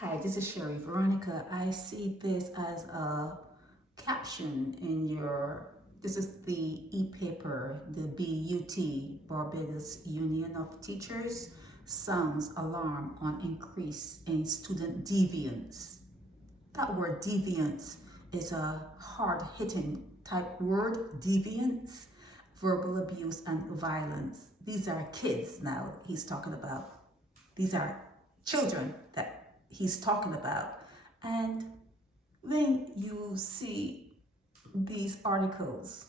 Hi, this is Sherry. Veronica, I see this as a caption in this is the e-paper, the BUT, Barbados Union of Teachers, sounds alarm on increase in student deviance. That word deviance is a hard-hitting type word, deviance, verbal abuse and violence. These are kids now he's talking about. These are children that he's talking about. And when you see these articles,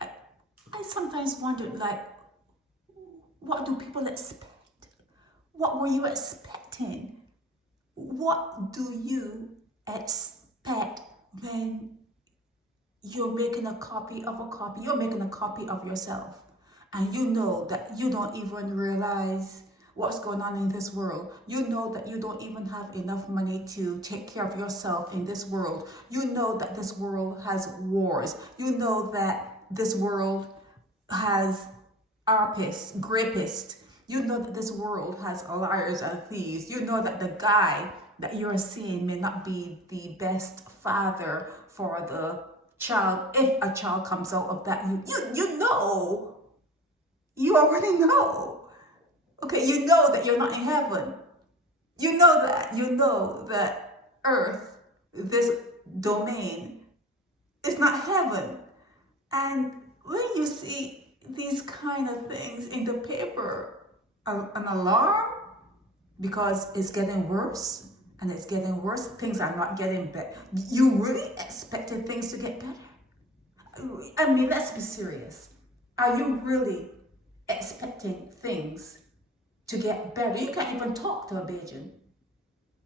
I sometimes wonder, like, what do people expect? What were you expecting? What do you expect when you're making a copy of a copy? You're making a copy of yourself, and you know that you don't even realize what's going on in this world. You know that you don't even have enough money to take care of yourself in this world. You know that this world has wars. You know that this world has rapists, grapists. You know that this world has liars and thieves. You know that the guy that you're seeing may not be the best father for the child. If a child comes out of that, you know. You already know. Okay, you know that you're not in heaven. You know that earth, this domain, is not heaven. And when you see these kind of things in the paper, an alarm, because it's getting worse and it's getting worse, things are not getting better. You really expected things to get better? I mean, let's be serious. Are you really expecting things to get better? You can't even talk to a Bajan.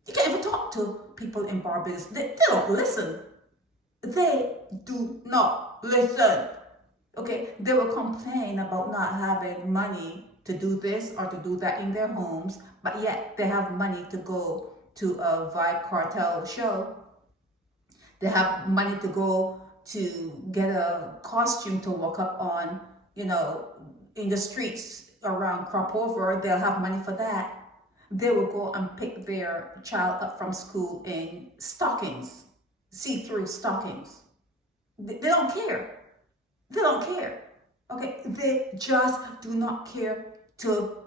You can't even talk to people in Barbados. They don't listen. They do not listen. Okay, they will complain about not having money to do this or to do that in their homes, but yet they have money to go to a Vibe Cartel show. They have money to go to get a costume to walk up on, in the streets around Cropover. They'll have money for that. They will go and pick their child up from school in stockings, see-through stockings. They don't care. They don't care. Okay, they just do not care to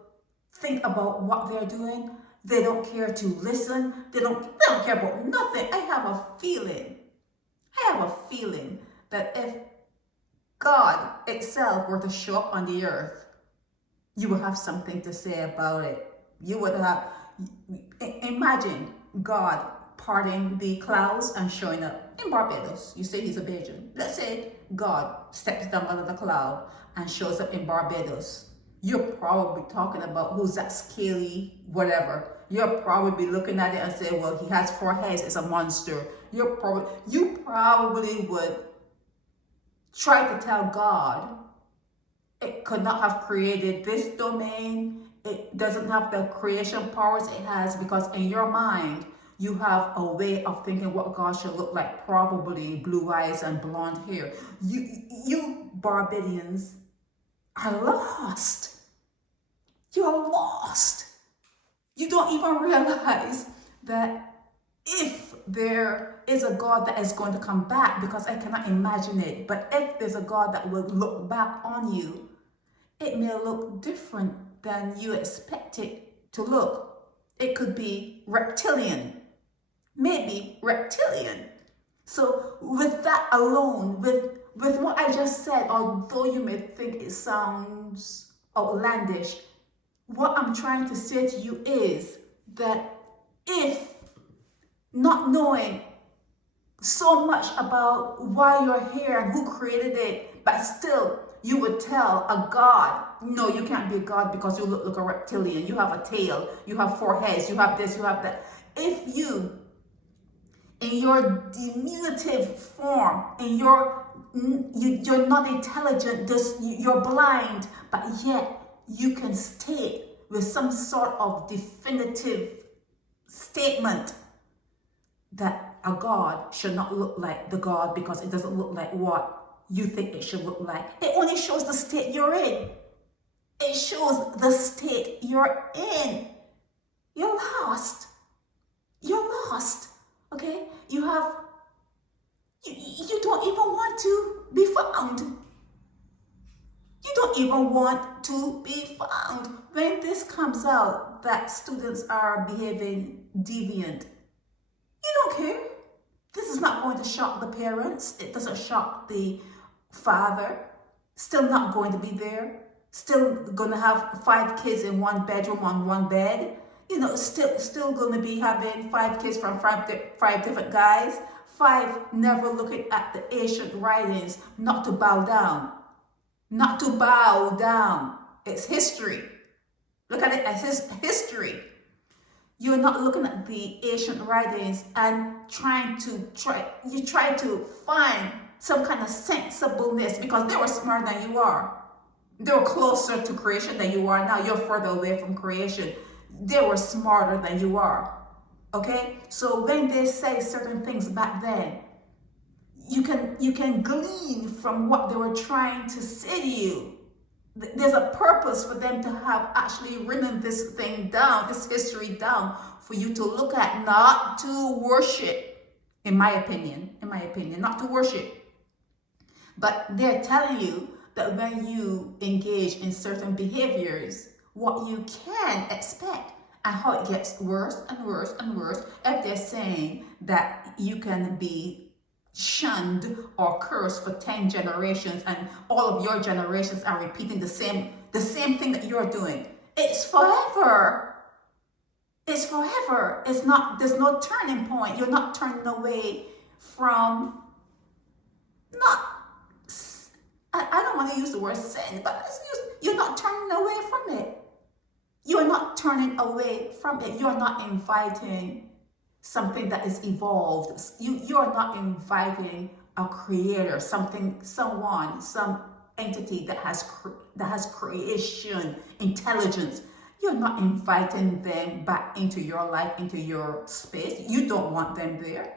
think about what they're doing. They don't care to listen. They don't care about nothing. I have a feeling that if God itself were to show up on the earth, you will have something to say about it. You would have, imagine God parting the clouds and showing up in Barbados. You say he's a Bajan. Let's say God steps down out of the cloud and shows up in Barbados. You're probably talking about who's that scaly whatever. You're probably looking at it and say, well, he has 4 heads, it's a monster. You probably would try to tell God it could not have created this domain. It doesn't have the creation powers it has, because in your mind, you have a way of thinking what God should look like, probably blue eyes and blonde hair. You Barbadians are lost. You're lost. You don't even realize that if there is a God that is going to come back, because I cannot imagine it, but if there's a God that will look back on you, it may look different than you expect it to look. It could be reptilian, maybe reptilian. So with that alone, with what I just said, although you may think it sounds outlandish, what I'm trying to say to you is that if not knowing so much about why you're here and who created it, but still you would tell a God, no, you can't be a God because you look like a reptilian. You have a tail, you have 4 heads, you have this, you have that. If you, in your diminutive form, you're not intelligent, you're blind, but yet you can state with some sort of definitive statement that a God should not look like the God because it doesn't look like what you think it should look like. It only shows the state you're in. It shows the state you're in. You're lost. You're lost, okay? You don't even want to be found. You don't even want to be found. When this comes out that students are behaving deviant, you don't care. This is not going to shock the parents. It doesn't shock the father. Still not going to be there. Still going to have 5 kids in one bedroom on one bed. You know, still going to be having 5 kids from five different guys. 5 never looking at the ancient writings, not to bow down. Not to bow down. It's history. Look at it as history. You're not looking at the ancient writings and try to find some kind of sensibleness, because they were smarter than you are. They were closer to creation than you are. Now you're further away from creation. They were smarter than you are. Okay? So when they say certain things back then, you can glean from what they were trying to say to you. There's a purpose for them to have actually written this thing down, this history down, for you to look at, not to worship, in my opinion, not to worship. But they're telling you that when you engage in certain behaviors, what you can expect, and how it gets worse and worse and worse. If they're saying that you can be shunned or cursed for 10 generations and all of your generations are repeating the same thing that you're doing, it's forever. It's forever. It's not, there's no turning point. You're not turning away from, I don't want to use the word sin, but you're not turning away from it. You're not turning away from it. You're not inviting something that is evolved. You're not inviting a creator, some entity that has creation, intelligence. You're not inviting them back into your life, into your space. You don't want them there.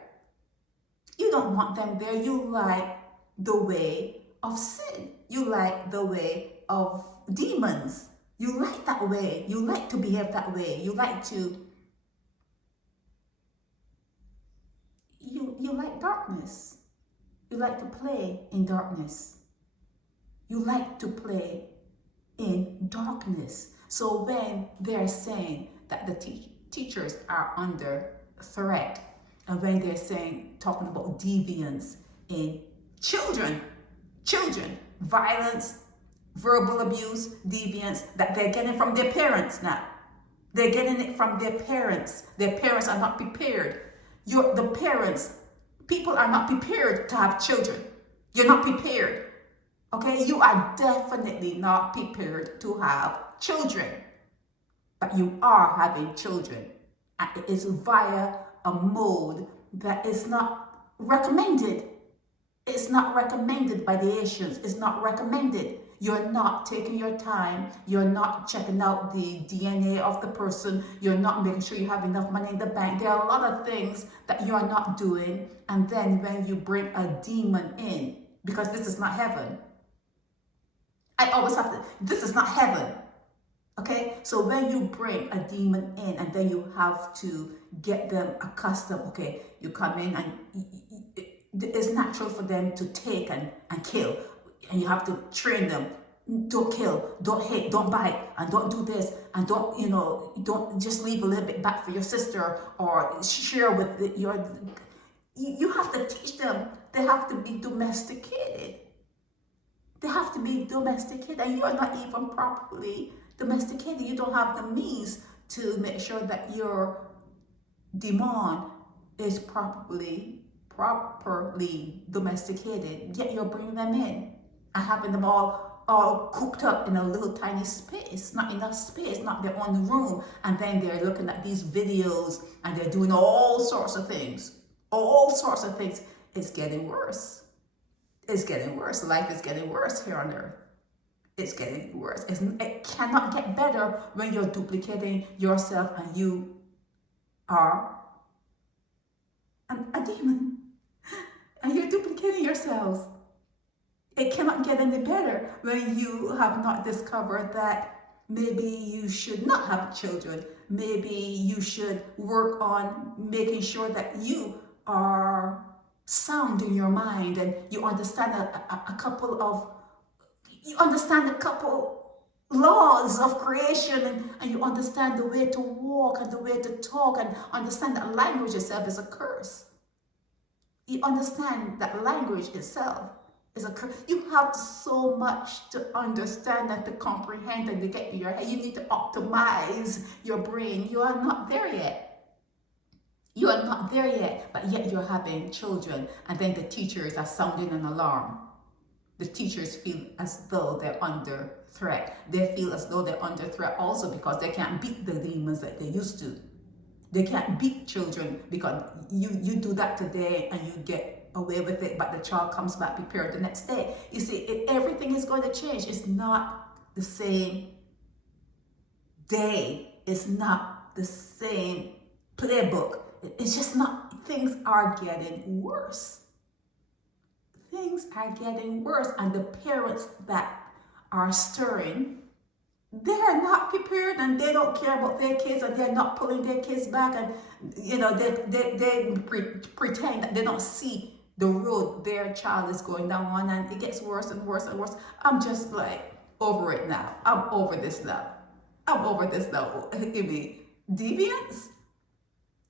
You don't want them there. You like the way of sin. You like the way of demons. You like that way. You like to behave that way. You like to You like darkness. You like to play in darkness. You like to play in darkness. So when they're saying that the teachers are under threat, and when they're talking about deviance in children, violence, verbal abuse, deviance, that they're getting from their parents now. They're getting it from their parents. Their parents are not prepared. People are not prepared to have children. You're not prepared. Okay? You are definitely not prepared to have children. But you are having children. And it is via a mode that is not recommended. It's not recommended by the Asians. It's not recommended. You're not taking your time. You're not checking out the DNA of the person. You're not making sure you have enough money in the bank. There are a lot of things that you're not doing. And then when you bring a demon in, because this is not heaven. I always have to, this is not heaven. Okay? So when you bring a demon in and then you have to get them accustomed, okay, you come in and it's natural for them to take and kill. And you have to train them. Don't kill, don't hate, don't bite, and don't do this, and don't just leave a little bit back for your sister or share with you have to teach them. They have to be domesticated. They have to be domesticated, and you are not even properly domesticated. You don't have the means to make sure that your demon is properly domesticated, yet you're bringing them in and having them all cooped up in a little tiny space, not enough space, not their own room, and then they're looking at these videos and they're doing all sorts of things. It's getting worse. It's getting worse. Life is getting worse here on earth. It's getting worse. It cannot get better when you're duplicating yourself and you are a demon. And you're duplicating yourselves. It cannot get any better when you have not discovered that maybe you should not have children. Maybe you should work on making sure that you are sound in your mind and you understand a couple of, you understand a couple laws of creation, and you understand the way to walk and the way to talk, and understand that language itself is a curse. You understand that language itself is a curse. You have so much to understand and to comprehend and to get in your head. You need to optimize your brain. You are not there yet. You are not there yet, but yet you're having children, and then the teachers are sounding an alarm. The teachers feel as though they're under threat. They feel as though they're under threat also because they can't beat the demons that they used to. They can't beat children because you do that today and you get away with it, but the child comes back prepared the next day. You see, everything is going to change. It's not the same day. It's not the same playbook. It's just not, things are getting worse. Things are getting worse, and the parents that are stirring, they're not prepared, and they don't care about their kids, and they're not pulling their kids back, and they pretend that they don't see the road their child is going down on, and it gets worse and worse and worse. I'm just like over it now. I'm over this now. I'm over this now. I mean, deviance.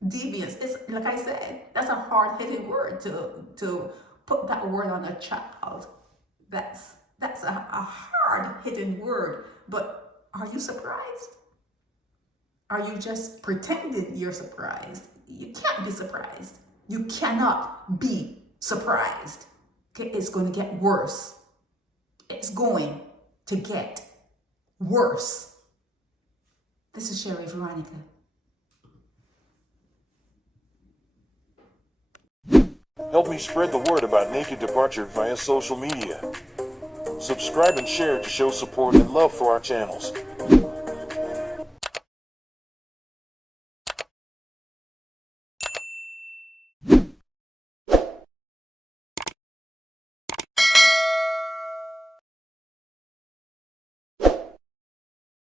Deviance. It's like I said, that's a hard-hitting word to put that word on a child. That's a hard-hitting word. But are you surprised? Are you just pretending you're surprised? You can't be surprised. You cannot be surprised. Okay? It's going to get worse. It's going to get worse. This is Sherry Veronica. Help me spread the word about Naked Departure via social media. Subscribe and share to show support and love for our channels.